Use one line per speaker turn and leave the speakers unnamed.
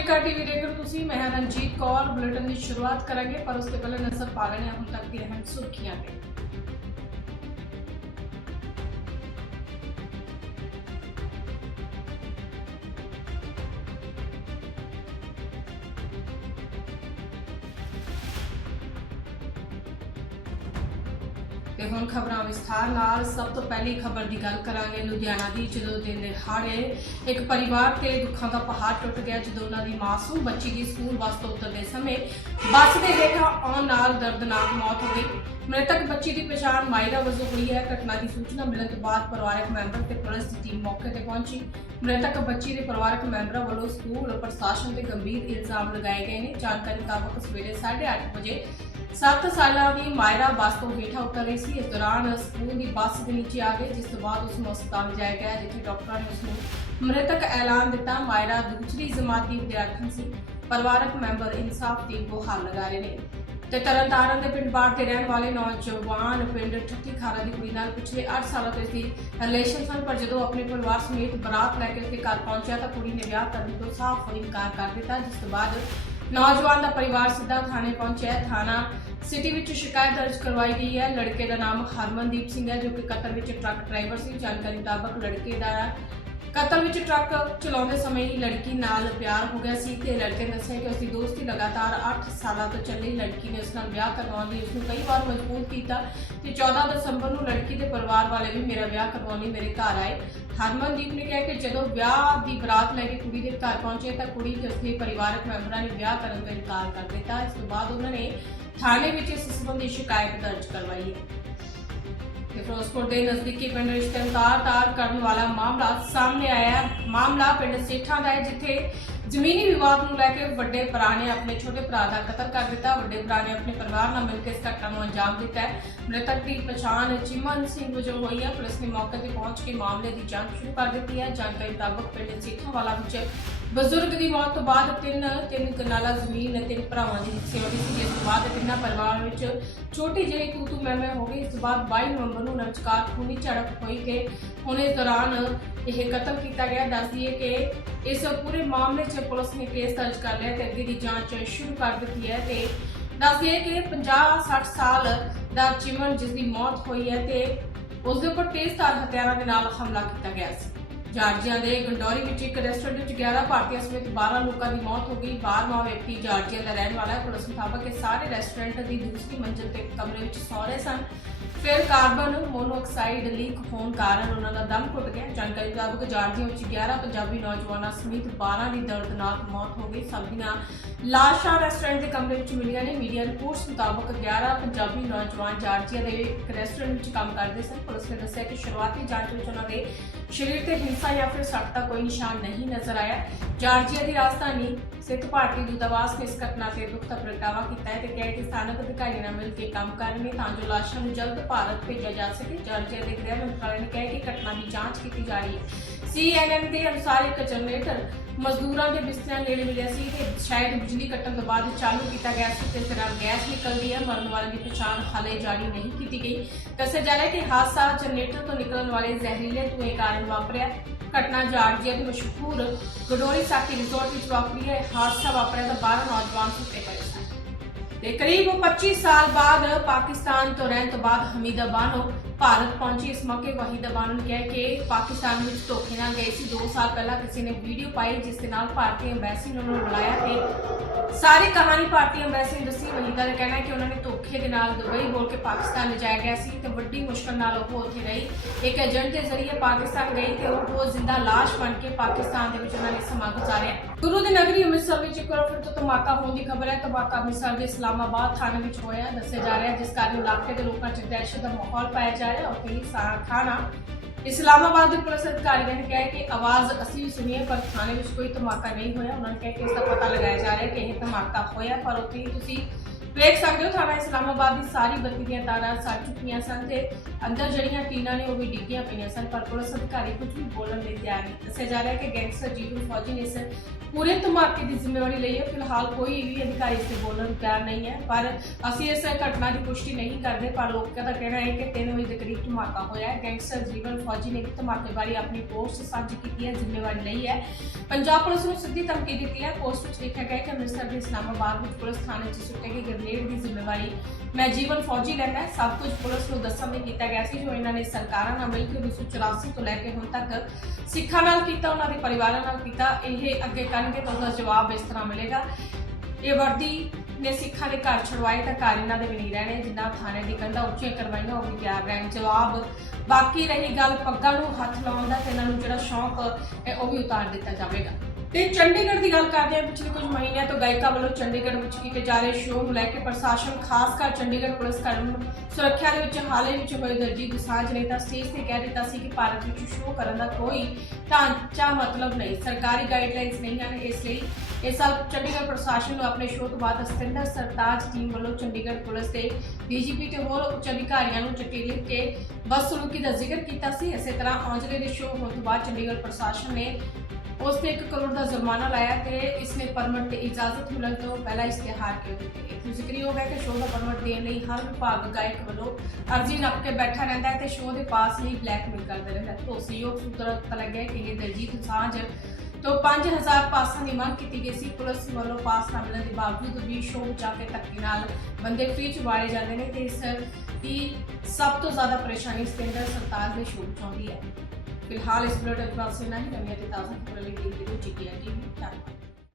ਜੇਕਾ TV ਦੇਖ ਰਹੇ ਹੋ ਤੁਸੀਂ ਮੈਂ ਹਾਂ ਰਣਜੀਤ ਕੌਰ ਬੁਲੇਟਿਨ ਦੀ ਸ਼ੁਰੂਆਤ ਕਰਾਂਗੇ, ਪਰ ਉਸ ਤੋਂ ਪਹਿਲਾਂ ਨਜ਼ਰ ਪਾ ਲੈਣੇ ਹੁਣ ਤੱਕ ਦੀਆਂ ਅਹਿਮ ਸੁਰਖੀਆਂ ਤੇ। ਤੇ ਹੁਣ ਖਬਰਾਂ ਵਿਸਥਾਰ ਨਾਲ ਸਭ ਤੋਂ ਪਹਿਲੀ ਖਬਰ ਦੀ ਗੱਲ ਕਰਾਂਗੇ। ਲੁਧਿਆਣਾ ਦੀ ਜਦੋਂ ਦਿਨ ਦਿਹਾੜੇ ਇੱਕ ਪਰਿਵਾਰ ਤੇ ਦੁੱਖਾਂ ਦਾ ਪਹਾੜ ਟੁੱਟ ਗਿਆ ਜਦੋਂ ਉਹਨਾਂ ਦੀ ਮਾਸੂਮ ਬੱਚੀ ਦੀ ਸਕੂਲ ਬੱਸ ਤੋਂ ਉਤਰਦੇ ਸਮੇਂ ਬੱਸ ਦੇ ਹੇਠਾਂ ਆਉਣ ਨਾਲ ਦਰਦਨਾਕ ਮੌਤ ਹੋ ਗਈ। ਮ੍ਰਿਤਕ ਬੱਚੀ ਦੀ ਪਛਾਣ ਮਾਇਰਾ ਵਜੋਂ ਹੋਈ ਹੈ। ਘਟਨਾ ਦੀ ਸੂਚਨਾ ਮਿਲਣ ਤੋਂ ਬਾਅਦ ਪਰਿਵਾਰਕ ਮੈਂਬਰ ਤੇ ਪੁਲਿਸ ਦੀ ਟੀਮ ਮੌਕੇ ਤੇ ਪਹੁੰਚੀ। ਮ੍ਰਿਤਕ ਬੱਚੀ ਦੇ ਪਰਿਵਾਰਕ ਮੈਂਬਰਾਂ ਵੱਲੋਂ ਸਕੂਲ ਪ੍ਰਸ਼ਾਸਨ ਤੇ ਗੰਭੀਰ ਇਲਜ਼ਾਮ ਲਗਾਏ ਗਏ ਨੇ। ਜਾਣਕਾਰੀ ਮੁਤਾਬਕ ਸਵੇਰੇ 8:30 ਵਜੇ 7 ਸਾਲਾਂ ਦੀ ਮਾਇਰਾ ਬੱਸ ਤੋਂ ਹੇਠਾਂ ਉਤਰ ਰਹੀ ਸੀ। ਇਸ ਦੌਰਾਨ ਸਕੂਲ ਦੀ ਬੱਸ ਦੇ ਨੀਚੇ ਆ ਗਈ, ਜਿਸ ਤੋਂ ਬਾਅਦ ਉਸ ਨੂੰ ਹਸਪਤਾਲ ਲਿਜਾਇਆ ਗਿਆ, ਜਿੱਥੇ ਡਾਕਟਰਾਂ ਨੇ ਉਸ ਨੂੰ ਮ੍ਰਿਤਕ ਐਲਾਨ ਦਿੱਤਾ। ਮਾਇਰਾ ਦੂਸਰੀ ਜਮਾਤ ਦੀ ਵਿਦਿਆਰਥਣ ਸੀ। ਪਰਿਵਾਰਕ ਮੈਂਬਰ ਇਨਸਾਫ ਦੀ ਗੁਹਾਰ ਲਗਾ ਰਹੇ ਨੇ। ਤੇ ਤਰਨਤਾਰਨ ਦੇ ਪਿੰਡ ਬਾੜ ਦੇ ਰਹਿਣ ਵਾਲੇ ਨੌਜਵਾਨ ਪਿੰਡ ਠੱਠੀ ਖਾਰਾ ਦੀ ਕੁੜੀ ਨਾਲ ਪਿਛਲੇ 8 ਸਾਲਾਂ ਤੋਂ ਇਸਦੀ ਰਿਲੇਸ਼ਨ ਸਨ, ਪਰ ਜਦੋਂ ਆਪਣੇ ਪਰਿਵਾਰ ਸਮੇਤ ਬਰਾਤ ਲੈ ਕੇ ਉਸਦੇ ਘਰ ਪਹੁੰਚਿਆ ਤਾਂ ਕੁੜੀ ਨੇ ਵਿਆਹ ਕਰਨ ਤੋਂ ਸਾਫ਼ ਇਨਕਾਰ ਕਰ ਦਿੱਤਾ, ਜਿਸ ਤੋਂ ਬਾਅਦ ਨੌਜਵਾਨ ਦਾ ਪਰਿਵਾਰ ਸਿੱਧਾ ਥਾਣੇ ਪਹੁੰਚਿਆ। ਥਾਣਾ ਸਿਟੀ ਵਿੱਚ ਸ਼ਿਕਾਇਤ ਦਰਜ ਕਰਵਾਈ ਗਈ ਹੈ। ਲੜਕੇ ਦਾ ਨਾਮ ਹਰਮਨਦੀਪ ਸਿੰਘ ਹੈ, ਜੋ ਕਿ ਕਤਰ ਵਿੱਚ ਟਰੱਕ ਡਰਾਈਵਰ ਸੀ। ਜਾਣਕਾਰੀ ਮੁਤਾਬਕ ਲੜਕੇ ਦਾ ਕਤਲ ਵਿੱਚ ਟਰੱਕ ਚਲਾਉਂਦੇ ਸਮੇਂ ਹੀ ਲੜਕੀ ਨਾਲ ਪਿਆਰ ਹੋ ਗਿਆ ਸੀ ਤੇ ਲੜਕੇ ਨੇ ਦੱਸਿਆ ਕਿ ਉਸ ਦੀ ਦੋਸਤੀ ਲਗਾਤਾਰ 8 ਸਾਲਾਂ ਤੋਂ ਚੱਲੀ। ਲੜਕੀ ਨੇ ਉਸ ਨਾਲ ਵਿਆਹ ਕਰਵਾਉਣ ਲਈ ਉਸ ਨੂੰ ਕਈ ਵਾਰ ਮਜਬੂਰ ਕੀਤਾ ਤੇ 14 ਦਸੰਬਰ ਨੂੰ ਲੜਕੀ ਦੇ ਪਰਿਵਾਰ ਵਾਲੇ ਵੀ ਮੇਰਾ ਵਿਆਹ ਕਰਵਾਉਣ ਲਈ ਮੇਰੇ ਘਰ ਆਏ। ਹਰਮਨਦੀਪ ਨੇ ਕਿਹਾ ਕਿ ਜਦੋਂ ਵਿਆਹ ਦੀ ਬਰਾਤ ਲੈ ਕੇ ਕੁੜੀ ਦੇ ਘਰ ਪਹੁੰਚੇ ਤਾਂ ਕੁੜੀ ਤੇ ਉਸਦੇ ਪਰਿਵਾਰਕ ਮੈਂਬਰਾਂ ਨੇ ਵਿਆਹ ਕਰਨ ਤੋਂ ਇਨਕਾਰ ਕਰ ਦਿੱਤਾ। ਇਸ ਤੋਂ ਬਾਅਦ ਉਹਨਾਂ ਨੇ ਥਾਣੇ ਵਿੱਚ ਇਸ ਸੰਬੰਧੀ ਸ਼ਿਕਾਇਤ ਦਰਜ ਕਰਵਾਈ। ਹੈ ਫਿਰੋਜ਼ਪੁਰ ਦੇ ਨਜ਼ਦੀਕੀ ਪਿੰਡ ਰਿਸ਼ਤੇ ਕਰਨ ਵਾਲਾ ਮਾਮਲਾ ਸਾਹਮਣੇ ਆਇਆ ਹੈ। ਮਾਮਲਾ ਪਿੰਡ ਸੇਠਾਂ ਦਾ ਹੈ, ਜਿੱਥੇ ਜ਼ਮੀਨੀ ਵਿਵਾਦ ਨੂੰ ਲੈ ਕੇ ਵੱਡੇ ਭਰਾ ਨੇ ਆਪਣੇ ਛੋਟੇ ਭਰਾ ਦਾ ਕਤਲ ਕਰ ਦਿੱਤਾ। ਵੱਡੇ ਭਰਾ ਨੇ ਆਪਣੇ ਪਰਿਵਾਰ ਨਾਲ ਮਿਲ ਕੇ ਇਸ ਘਟਨਾ ਨੂੰ ਅੰਜਾਮ ਦਿੱਤਾ ਹੈ। ਮ੍ਰਿਤਕ ਦੀ ਪਛਾਣ ਚਿਮਨ ਸਿੰਘ ਵਜੋਂ ਹੋਈ ਹੈ। ਪੁਲਿਸ ਨੇ ਮੌਕੇ ਤੇ ਪਹੁੰਚ ਕੇ ਮਾਮਲੇ ਦੀ ਜਾਂਚ ਸ਼ੁਰੂ ਕਰ ਦਿੱਤੀ ਹੈ। ਜਾਣਕਾਰੀ ਮੁਤਾਬਕ ਪਿੰਡ ਸੇਠਾਂ ਵਾਲਾ ਵਿੱਚ ਬਜ਼ੁਰਗ ਦੀ ਮੌਤ ਤੋਂ ਬਾਅਦ ਤਿੰਨ ਤਿੰਨ ਕਨਾਲਾ ਜ਼ਮੀਨ ਅਤੇ ਤਿੰਨ ਭਰਾਵਾਂ ਦੀ ਹਿੱਸੇ ਹੋਈ ਸੀ। ਜਿਸ ਤੋਂ ਬਾਅਦ ਤਿੰਨਾਂ ਪਰਿਵਾਰਾਂ ਵਿੱਚ ਛੋਟੀ ਜਿਹੀ ਤੂ ਤੂ ਮੈਂ ਮੈਂ ਹੋ ਗਈ। ਇਸ ਤੋਂ ਬਾਅਦ 22 ਨਵੰਬਰ ਨੂੰ ਨਵਚਕਾਰ ਖੂਨੀ ਝੜਪ ਹੋਈ ਕਿ ਹੁਣ ਇਸ ਦੌਰਾਨ ਇਹ ਕਤਲ ਕੀਤਾ ਗਿਆ। ਦੱਸਦੀਏ ਕਿ ਇਸ ਪੂਰੇ ਮਾਮਲੇ 'ਚ ਪੁਲਿਸ ਨੇ ਕੇਸ ਦਰਜ ਕਰ ਲਿਆ ਤੇ ਅੱਗੇ ਦੀ ਜਾਂਚ ਸ਼ੁਰੂ ਕਰ ਦਿੱਤੀ ਹੈ ਤੇ ਦੱਸਦੀਏ ਕਿ 50-60 ਸਾਲ ਦਾ ਚਿਮਨ ਜਿਸ ਦੀ ਮੌਤ ਹੋਈ ਹੈ ਤੇ ਉਸ ਦੇ ਉੱਪਰ ਤੇਜ਼ਧਾਰ ਹਥਿਆਰਾਂ ਦੇ ਨਾਲ ਹਮਲਾ ਕੀਤਾ ਗਿਆ ਸੀ। ਜਾਰਜੀਆ ਦੇ ਗੰਡੋਰੀ ਵਿੱਚ ਇੱਕ ਰੈਸਟੋਰੈਂਟ ਵਿੱਚ 11 ਭਾਰਤੀਆਂ ਸਮੇਤ 12 ਲੋਕਾਂ ਦੀ ਮੌਤ ਹੋ ਗਈ। 12ਵਾਂ ਵਿਅਕਤੀ ਜਾਰਜੀਆ ਦਾ ਰਹਿਣ ਵਾਲਾ ਹੈ। ਪੁਲਿਸ ਮੁਤਾਬਕ ਇਹ ਸਾਰੇ ਰੈਸਟੋਰੈਂਟ ਦੀ ਦੂਸਰੀ ਮੰਜ਼ਿਲ ਤੇ ਕਮਰੇ ਵਿੱਚ ਸੌ ਸਨ। ਫਿਰ ਕਾਰਬਨ ਮੋਨੋਆਕਸਾਈਡ ਲੀਕ ਹੋਣ ਕਾਰਨ ਉਹਨਾਂ ਦਾ ਦਮ ਘੁੱਟ ਗਿਆ। ਜਾਣਕਾਰੀ ਮੁਤਾਬਕ ਜਾਰਜੀਆ ਵਿੱਚ 11 ਪੰਜਾਬੀ ਨੌਜਵਾਨਾਂ ਸਮੇਤ 12 ਦੀ ਦਰਦਨਾਕ ਮੌਤ ਹੋ ਗਈ। ਸਭ ਦੀਆਂ ਲਾਸ਼ਾਂ ਰੈਸਟੋਰੈਂਟ ਦੇ ਕਮਰੇ ਵਿੱਚ ਮਿਲੀਆਂ ਨੇ। ਮੀਡੀਆ ਰਿਪੋਰਟਸ ਮੁਤਾਬਕ 11 ਪੰਜਾਬੀ ਨੌਜਵਾਨ ਜਾਰਜੀਆ ਦੇ ਇੱਕ ਰੈਸਟੋਰੈਂਟ ਵਿੱਚ ਕੰਮ ਕਰਦੇ ਸਨ। ਪੁਲਿਸ ਨੇ ਦੱਸਿਆ ਕਿ ਸ਼ੁਰੂਆਤੀ ਜਾਂਚ ਵਿੱਚ ਉਹਨਾਂ ਦੇ ਸਰੀਰ ਤੇ ਹਿੰਸਾ ਜਾਂ ਫਿਰ ਸੱਟ ਦਾ ਕੋਈ ਨਿਸ਼ਾਨ ਨਹੀਂ ਨਜ਼ਰ ਆਇਆ। ਜਾਰਜੀਆ ਦੀ ਰਾਜਧਾਨੀ ਸਿੱਖ ਭਾਰਤੀ ਦੂਤਾਵਾਸ ਨੇ ਇਸ ਘਟਨਾ ਤੇ ਦੁੱਖ ਦਾ ਪ੍ਰਗਟਾਵਾ ਕੀਤਾ ਹੈ ਤੇ ਕਿਹਾ ਕਿ ਸਥਾਨਕ ਅਧਿਕਾਰੀਆਂ ਨਾਲ ਮਿਲ ਕੇ ਕੰਮ ਕਰਨਗੇ ਤਾਂ ਜੋ ਲਾਸ਼ਾਂ ਨੂੰ ਜਲਦ ਭਾਰਤ ਭੇਜਿਆ ਜਾ ਸਕੇ। ਜਾਰਜੀਆ ਦੇ ਗ੍ਰਹਿ ਮੰਤਰਾਲੇ ਨੇ ਕਿਹਾ ਕਿ ਘਟਨਾ ਦੀ ਜਾਂਚ ਕੀਤੀ ਜਾ ਰਹੀ ਹੈ। ਸੀਐਨਐਨ ਦੇ ਅਨੁਸਾਰ ਇੱਕ ਜਨਰੇਟਰ ਮਜ਼ਦੂਰਾਂ ਦੇ ਬਿਸਤਰਿਆਂ ਨੇੜੇ ਮਿਲਿਆ ਸੀ ਤੇ ਸ਼ਾਇਦ ਬਿਜਲੀ ਕੱਟਣ ਤੋਂ ਬਾਅਦ ਚਾਲੂ ਕੀਤਾ ਗਿਆ ਸੀ ਤੇ ਇਸ ਗੈਸ ਨਿਕਲਦੀ ਹੈ, ਮਰਨ ਵਾਲਿਆਂ ਦੀ ਪਛਾਣ ਹਾਲੇ ਜਾਰੀ ਨਹੀਂ ਕੀਤੀ ਗਈ। ਦੱਸਿਆ ਜਾ ਰਿਹਾ ਹੈ ਕਿ ਹਾਦਸਾ ਜਨਰੇਟਰ ਤੋਂ ਨਿਕਲਣ ਵਾਲੇ ਜ਼ਹਿਰੀਲੇ ਧੂਏ ਕਾਰਨ ਵਾਪਰਿਆ। ਘਟਨਾ ਜਾਰਜੀਆ ਦੇ ਮਸ਼ਹੂਰ ਗਡੋਰੀ ਸਾਕੀ ਰਿਜ਼ੋਰਟ ਵਿੱਚ ਵਾਪਰੀ ਹੈ। ਹਾਦਸਾ ਵਾਪਰਿਆ ਤਾਂ 12 ਨੌਜਵਾਨ ਸੁੱਤੇ ਪਏ ਸਨ। ਤੇ ਕਰੀਬ 25 ਸਾਲ ਬਾਅਦ ਪਾਕਿਸਤਾਨ ਤੋਂ ਰਹਿਣ ਤੋਂ ਬਾਅਦ ਹਮੀਦਾ ਬਾਨੋ ਭਾਰਤ ਪਹੁੰਚੀ ਇਸ ਮੌਕੇ ਵਹੀਦਾ ਬਾਨੋ ਨੇ ਕਿਹਾ ਕਿ ਪਾਕਿਸਤਾਨ ਵਿੱਚ ਧੋਖੇ ਨਾਲ ਗਏ ਸੀ। 2 ਸਾਲ ਪਹਿਲਾਂ ਕਿਸੇ ਨੇ ਵੀਡੀਓ ਪਾਈ ਜਿਸ ਦੇ ਨਾਲ ਭਾਰਤੀ ਐਮਬੈਸੀ ਨੇ ਉਹਨਾਂ ਨੂੰ ਬੁਲਾਇਆ ਤੇ ਸਾਰੀ ਕਹਾਣੀ ਭਾਰਤੀ ਐਮਬੈਸੀ ਨੇ ਦੱਸੀ। ਵਹੀਦਾ ਦਾ ਕਹਿਣਾ ਹੈ ਕਿ ਉਹਨਾਂ ਨੇ ਧੋਖੇ ਦੇ ਨਾਲ ਦੁਬਈ ਬੋਲ ਕੇ ਪਾਕਿਸਤਾਨ ਲਿਜਾਇਆ ਗਿਆ ਸੀ ਤੇ ਵੱਡੀ ਮੁਸ਼ਕਲ ਨਾਲ ਉਹ ਉੱਥੇ ਰਹੀ। ਇੱਕ ਏਜੰਟ ਦੇ ਜ਼ਰੀਏ ਪਾਕਿਸਤਾਨ ਗਈ ਤੇ ਉਹ ਰੋਜ਼ ਜ਼ਿੰਦਾ ਲਾਸ਼ ਬਣ ਕੇ ਪਾਕਿਸਤਾਨ ਦੇ ਵਿੱਚ ਉਹਨਾਂ ਨੇ ਸਮਾਂ ਗੁਜ਼ਾਰਿਆ। ਗੁਰੂ ਦੀ ਨਗਰੀ ਅੰਮ੍ਰਿਤਸਰ ਵਿੱਚ ਇੱਕ ਵਾਰ ਫਿਰ ਤੋਂ ਧਮਾਕਾ ਹੋਣ ਦੀ ਖਬਰ ਹੈ। ਧਮਾਕਾ ਅੰਮ੍ਰਿਤਸਰ ਦੇ ਇਸਲਾਮਾਬਾਦ ਥਾਣੇ ਵਿੱਚ ਹੋਇਆ ਦੱਸਿਆ ਜਾ ਰਿਹਾ ਜਿਸ ਕਾਰਨ ਇਲਾਕੇ ਦੇ ਲੋਕਾਂ 'ਚ ਦਹਿਸ਼ਤ ਦਾ ਮਾਹੌਲ ਪਾਇਆ ਜਾ ਰਿਹਾ ਹੈ ਉੱਥੇ ਹੀ ਥਾਣਾ। ਇਸਲਾਮਾਬਾਦ ਦੇ ਪੁਲਿਸ ਅਧਿਕਾਰੀਆਂ ਨੇ ਕਿਹਾ ਕਿ ਆਵਾਜ਼ ਅਸੀਂ ਵੀ ਸੁਣੀ ਹੈ, ਪਰ ਥਾਣੇ ਵਿੱਚ ਕੋਈ ਧਮਾਕਾ ਨਹੀਂ ਹੋਇਆ। ਉਹਨਾਂ ਨੇ ਕਿਹਾ ਕਿ ਇਸ ਦਾ ਪਤਾ ਲਗਾਇਆ ਜਾ ਰਿਹਾ ਹੈ ਕਿ ਇਹ ਧਮਾਕਾ ਹੋਇਆ, ਪਰ ਉੱਥੇ ਹੀ ਤੁਸੀਂ ਵੇਖ ਸਕਦੇ ਹੋ ਥਾਣਾ ਇਸਲਾਮਾਬਾਦ ਦੀ ਸਾਰੀ ਬੱਤੀ ਦੀਆਂ ਤਾਰਾਂ ਸੜ ਚੁੱਕੀਆਂ ਸਨ ਤੇ ਅੰਦਰ ਜਿਹੜੀਆਂ ਟੀਨਾਂ ਨੇ ਉਹ ਵੀ ਡਿੱਗੀਆਂ ਪਈਆਂ ਸਨ, ਪਰ ਪੁਲਿਸ ਅਧਿਕਾਰੀ ਕੁਝ ਵੀ ਬੋਲਣ ਲਈ ਤਿਆਰ ਨਹੀਂ। ਦੱਸਿਆ ਜਾ ਰਿਹਾ ਕਿ ਗੈਂਗਸਟਰ ਜੀਵਨ ਫੌਜੀ ਨੇ ਇਸ ਪੂਰੇ ਧਮਾਕੇ ਦੀ ਜ਼ਿੰਮੇਵਾਰੀ ਲਈ ਹੈ। ਫਿਲਹਾਲ ਕੋਈ ਵੀ ਅਧਿਕਾਰੀ ਇਸ ਤੇ ਬੋਲਣ ਨੂੰ ਤਿਆਰ ਨਹੀਂ ਹੈ, ਪਰ ਅਸੀਂ ਇਸ ਘਟਨਾ ਦੀ ਪੁਸ਼ਟੀ ਨਹੀਂ ਕਰਦੇ, ਪਰ ਲੋਕਾਂ ਦਾ ਕਹਿਣਾ ਹੈ ਕਿ 3 ਵਜੇ ਦੇ ਕਰੀਬ ਧਮਾਕਾ ਹੋਇਆ ਹੈ। ਗੈਂਗਸਟਰ ਜੀਵਨ ਫੌਜੀ ਨੇ ਵੀ ਧਮਾਕੇ ਬਾਰੇ ਆਪਣੀ ਪੋਸਟ ਸਾਂਝੀ ਕੀਤੀ ਹੈ, ਜ਼ਿੰਮੇਵਾਰੀ ਲਈ ਹੈ। ਪੰਜਾਬ ਪੁਲਿਸ ਨੂੰ ਸਿੱਧੀ ਧਮਕੀ ਦਿੱਤੀ ਹੈ। ਪੋਸਟ ਵਿੱਚ ਲਿਖਿਆ ਗਿਆ ਕਿ ਅੰਮ੍ਰਿਤਸਰ ਦੇ ਇਸਲਾਮਾਬਾਦ ਵਿੱਚ ਪੁਲਿਸ ਥਾਣੇ 'ਚ ਸੁੱਟੇ ਗਏ ਗ੍ਰਨੇਡ ਦੀ ਜ਼ਿੰਮੇਵਾਰੀ। ਮੈਂ ਜੀਵਨ ਫੌਜੀ ਲੈਣਾ ਸਭ ਕੁਝ ਪੁਲਿਸ ਨੂੰ ਦੱਸਣ ਲਈ ਕੀਤਾ ਗਿਆ ਸੀ, ਜੋ ਇਹਨਾਂ ਨੇ ਸਰਕਾਰਾਂ ਨਾਲ ਮਿਲ ਕੇ 1984 ਤੋਂ ਲੈ ਕੇ ਹੁਣ ਤੱਕ ਸਿੱਖਾਂ ਨਾਲ ਕੀਤਾ, ਉਹਨਾਂ ਦੇ ਪਰਿਵਾਰਾਂ ਨਾਲ ਕੀਤਾ। ਇਹ ਅੱਗੇ ਕਰਨਗੇ ਤਾਂ ਉਹਦਾ ਜਵਾਬ ਇਸ ਤਰ੍ਹਾਂ ਮਿਲੇਗਾ। ਇਹ ਵਰਦੀ ਨੇ ਸਿੱਖਾਂ ਦੇ ਘਰ ਛੁਡਵਾਏ ਤਾਂ ਘਰ ਇਹਨਾਂ ਦੇ ਵੀ ਨਹੀਂ ਰਹਿਣੇ। ਜਿੰਨਾ ਥਾਣੇ ਦੀ ਕੰਧਾਂ ਉੱਚੀਆਂ ਕਰਵਾਈਆਂ, ਉਹ ਵੀ ਤਿਆਰ ਰਹਿਣ। ਜਵਾਬ ਬਾਕੀ ਰਹੀ ਗੱਲ, ਪੱਗਾਂ ਨੂੰ ਹੱਥ ਲਾਉਣ ਦਾ ਤੇ ਇਹਨਾਂ ਨੂੰ ਜਿਹੜਾ ਸ਼ੌਂਕ ਹੈ, ਉਹ ਵੀ ਉਤਾਰ ਦਿੱਤਾ ਜਾਵੇਗਾ। ਤੇ ਚੰਡੀਗੜ੍ਹ ਦੀ ਗੱਲ ਕਰਦੇ ਹਾਂ, ਪਿਛਲੇ ਕੁਝ ਮਹੀਨਿਆਂ ਤੋਂ ਗਾਇਕਾ ਵੱਲੋਂ ਚੰਡੀਗੜ੍ਹ ਵਿੱਚ ਕੀਤੇ ਜਾ ਰਹੇ ਸ਼ੋਅ ਨੂੰ ਲੈ ਕੇ ਪ੍ਰਸ਼ਾਸਨ, ਖਾਸ ਕਰ ਚੰਡੀਗੜ੍ਹ ਪੁਲਿਸ ਕਰਮ ਸੁਰੱਖਿਆ ਦੇ ਵਿੱਚ ਹਾਲੇ ਵਿੱਚ ਹੋਏ ਦਰਜੀਤ ਦੁਸਾਂਝ ਨੇ ਤਾਂ ਸਟੇਜ ਤੇ ਕਹਿ ਦਿੱਤਾ ਸੀ ਕਿ ਭਾਰਤ ਵਿੱਚ ਸ਼ੋਅ ਕਰਨ ਦਾ ਕੋਈ ਢਾਂਚਾ ਮਤਲਬ ਨਹੀਂ। ਸਰਕਾਰੀ ਗਾਈਡਲਾਈਨਸ ਨਹੀਂ ਹਨ ਇਸ ਲਈ ਇਸ ਸਾਲ ਚੰਡੀਗੜ੍ਹ ਪ੍ਰਸ਼ਾਸਨ ਨੂੰ ਆਪਣੇ ਸ਼ੋਅ ਤੋਂ ਬਾਅਦ ਸਤਿੰਦਰ ਸਰਤਾਜ ਟੀਮ ਵੱਲੋਂ ਚੰਡੀਗੜ੍ਹ ਪੁਲਿਸ ਦੇ ਡੀਜੀਪੀ ਤੇ ਹੋਰ ਉੱਚ ਅਧਿਕਾਰੀਆਂ ਨੂੰ ਚਿੱਠੀ ਲਿਖ ਕੇ ਬਦਸਲੂਕੀ ਦਾ ਜ਼ਿਕਰ ਕੀਤਾ ਸੀ। ਇਸੇ ਤਰ੍ਹਾਂ ਔਂਜਲੇ ਦੇ ਸ਼ੋਅ ਹੋਣ ਤੋਂ ਬਾਅਦ ਚੰਡੀਗੜ੍ਹ ਪ੍ਰਸ਼ਾਸਨ ਨੇ ਉਸ ਤੇ 1 ਕਰੋੜ ਦਾ ਜੁਰਮਾਨਾ ਲਾਇਆ ਤੇ ਇਸ ਨੇ ਪਰਮਿਟ ਤੇ ਇਜਾਜ਼ਤ ਮਿਲਣ ਤੋਂ ਪਹਿਲਾਂ ਇਸ਼ਤਿਹਾਰ ਕਿਉਂ ਦਿੱਤੇ। ਗਏ ਜ਼ਿਕਰਯੋਗ ਹੈ ਕਿ ਸ਼ੋਅ ਦਾ ਪਰਮਿਟ ਦੇਣ ਲਈ ਹਰ ਵਿਭਾਗ ਗਾਇਕ ਵੱਲੋਂ ਅਰਜ਼ੀ ਲੱਭ ਕੇ ਬੈਠਾ ਰਹਿੰਦਾ ਹੈ ਤੇ ਸ਼ੋਅ ਦੇ ਪਾਸ ਲਈ ਬਲੈਕਮੇਲ ਕਰਦਾ ਰਹਿੰਦਾ ਹੈ। ਭਰੋਸੇਯੋਗ ਸੂਤਰਾਂ ਤੋਂ ਪਤਾ ਲੱਗਿਆ ਕਿ ਇਹ ਦਲਜੀਤ ਸਾਂਝ ਤੋਂ 5000 ਪਾਸਾਂ ਦੀ ਮੰਗ ਕੀਤੀ ਗਈ ਸੀ। ਪੁਲਿਸ ਵੱਲੋਂ ਪਾਸ ਨਾ ਮਿਲਣ ਦੇ ਬਾਵਜੂਦ ਵੀ ਸ਼ੋਅ ਵਿੱਚ ਆ ਕੇ ਧੱਕੇ ਨਾਲ ਬੰਦੇ ਫ੍ਰੀ ਚ ਵਾੜੇ ਜਾਂਦੇ ਨੇ ਤੇ ਇਸ ਦੀ ਸਭ ਤੋਂ ਜ਼ਿਆਦਾ ਪਰੇਸ਼ਾਨੀ ਸਤਿੰਦਰ ਸਰਤਾਜ ਦੇ ਸ਼ੋਅ ਵਿੱਚ ਆਉਂਦੀ ਹੈ। ਫਿਲਹਾਲ ਇਸ ਬੁਲੇਟਿਨ ਪਾਸੇ ਨਹੀਂ ਨਵੀਆਂ ਤੇ ਤਾਜ਼ਾ ਖਬਰਾਂ ਲਈ ਦੇਖਦੇ ਰਹੋ ਜੀਟੀਆਰ ਟੀਵੀ ਧੰਨਵਾਦ